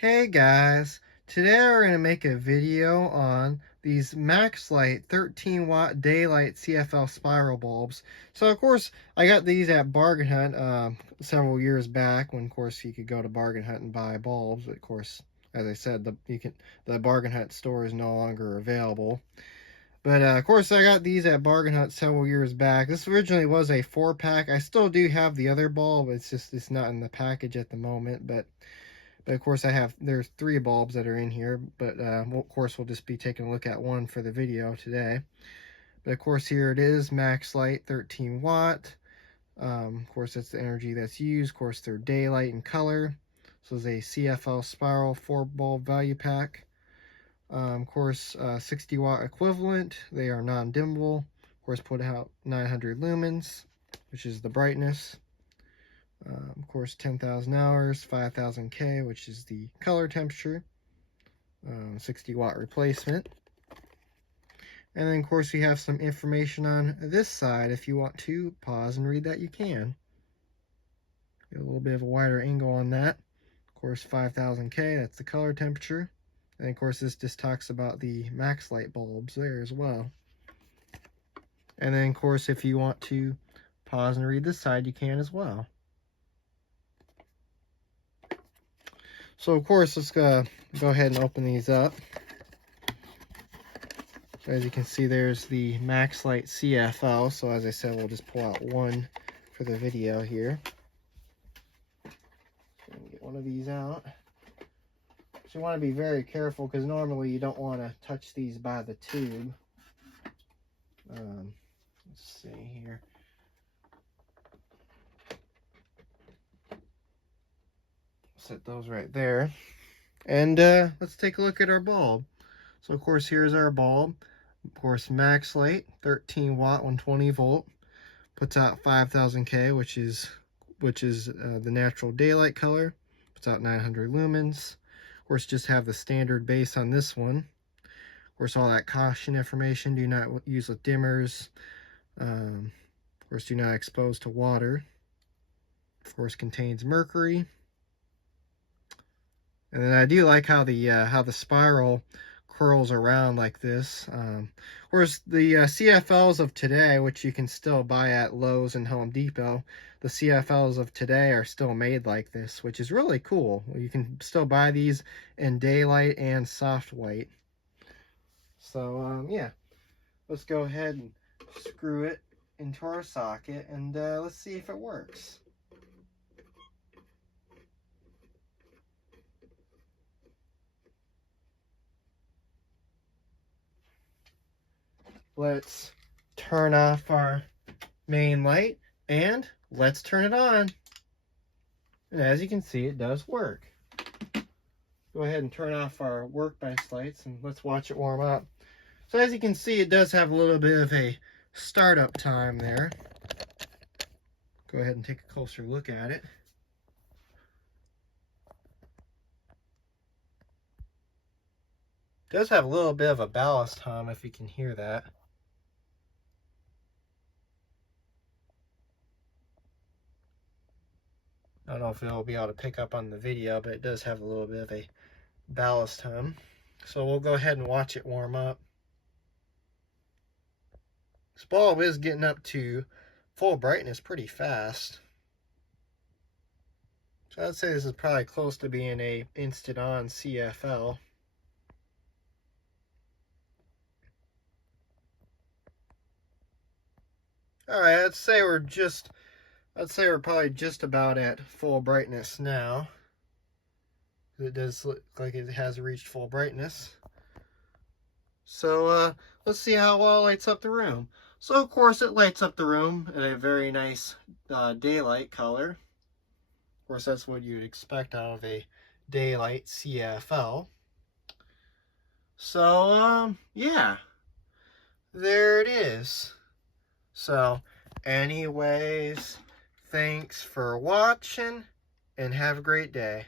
Hey guys, today we're going to make a video on these MaxLite 13 watt Daylight CFL spiral bulbs. So of course I got these at Bargain Hunt several years back when of course you could go to Bargain Hunt and buy bulbs. But of course, as I said, the Bargain Hunt store is no longer available. But of course I got these at Bargain Hunt several years back. This originally was a 4-pack. I still do have the other bulb. It's not in the package at the moment, but of course there's 3 bulbs that are in here, but of course we'll just be taking a look at one for the video today. But of course here it is, MaxLite 13 watt. Of course that's the energy that's used. Of course they're daylight in color. So it's a CFL spiral 4 bulb value pack. Of course 60 watt equivalent. They are non-dimmable. Of course put out 900 lumens, which is the brightness. Of course 10,000 hours, 5,000 K, which is the color temperature, 60 watt replacement. And then of course we have some information on this side. If you want to pause and read that, you can. Get a little bit of a wider angle on that. Of course 5,000 K, that's the color temperature. And of course this just talks about the MaxLite bulbs there as well. And then of course if you want to pause and read this side, you can as well. So of course, let's go ahead and open these up. So as you can see, there's the MaxLite CFL. So as I said, we'll just pull out one for the video here. So get one of these out. So you want to be very careful because normally you don't want to touch these by the tube. Let's see here. Set those right there, and let's take a look at our bulb. So of course here's our bulb. Of course MaxLite 13 watt 120 volt, puts out 5,000 K, which is the natural daylight color. Puts out 900 lumens. Of course just have the standard base on this one. Of course all that caution information: do not use with dimmers. Of course do not expose to water. Of course contains mercury. And then I do like how the spiral curls around like this. Whereas the CFLs of today, which you can still buy at Lowe's and Home Depot, the CFLs of today are still made like this, which is really cool. You can still buy these in daylight and soft white. So yeah, let's go ahead and screw it into our socket, and let's see if it works. Let's turn off our main light and let's turn it on. And as you can see, it does work. Go ahead and turn off our workbench lights and let's watch it warm up. So as you can see, it does have a little bit of a startup time there. Go ahead and take a closer look at it. It does have a little bit of a ballast time, if you can hear that. I don't know if it'll be able to pick up on the video, but it does have a little bit of a ballast hum. So we'll go ahead and watch it warm up. This bulb is getting up to full brightness pretty fast. So I'd say this is probably close to being a instant on CFL. Alright, I'd say we're probably just about at full brightness now. It does look like it has reached full brightness. So let's see how well it lights up the room. So of course it lights up the room in a very nice daylight color. Of course that's what you'd expect out of a Daylight CFL. So yeah, there it is. So anyways, thanks for watching and have a great day.